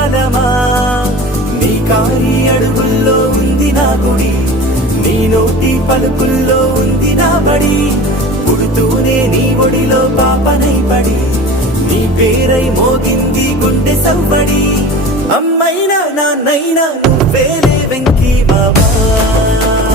కాలమా నీ కాలి అడుగుల్లో ఉంది నా గుడి నీ నోటి పలుకుల్లో ఉంది నా బడి పుడుతూనే నీ ఒడిలో పాపనై పడి నీ పేరై మోగింది గుండె సవ్వడి అమ్మైనా నాన్నైనా నువ్వేలే వెంకీ బాబా